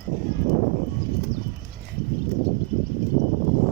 あっ。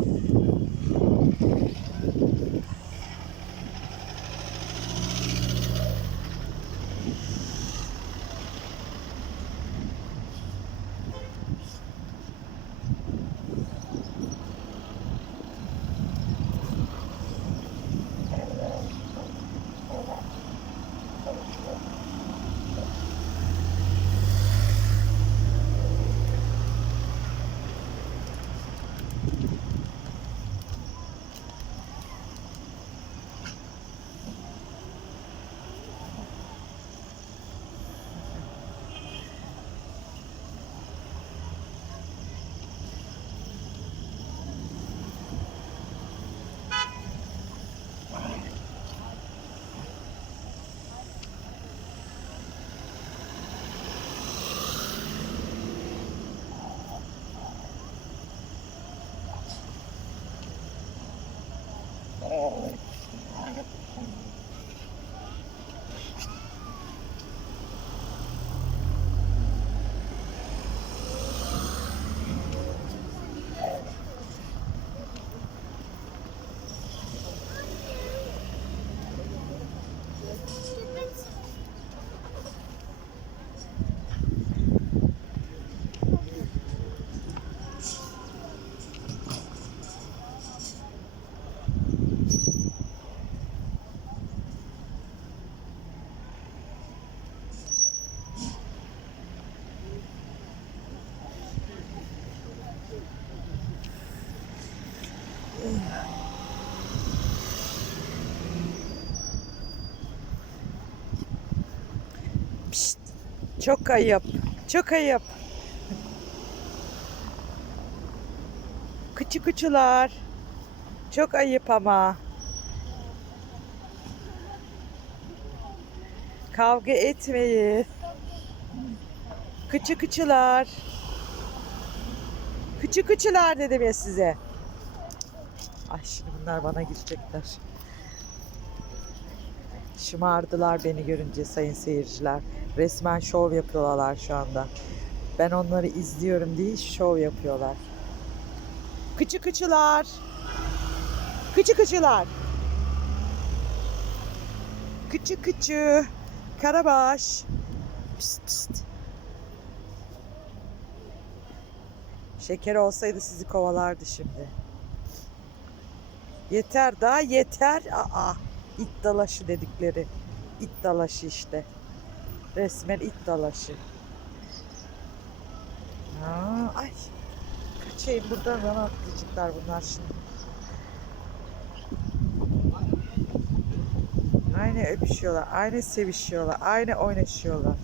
Oh. Pişt. Çok ayıp. Çok ayıp. Küçük küçüler. Çok ayıp ama. Kavga etmeyin. Küçük küçüler. Küçük küçüler dedim ya size. Ay şimdi bunlar bana girecekler. Şımardılar beni görünce sayın seyirciler. Resmen şov yapıyorlar şu anda. Ben onları izliyorum değil, şov yapıyorlar. Küçük küçüler. Küçük küçüler. Küçük küçü. Karabaş. Pist pist. Şeker olsaydı sizi kovalardı şimdi. Yeter daha yeter. Aa, it dalaşı dedikleri. İt dalaşı işte. Resmen it dalaşı. Aa, ay. Kaçayım buradan bana atlayacaklar bunlar şimdi. Aynı öpüşüyorlar, aynı sevişiyorlar, aynı oynaşıyorlar.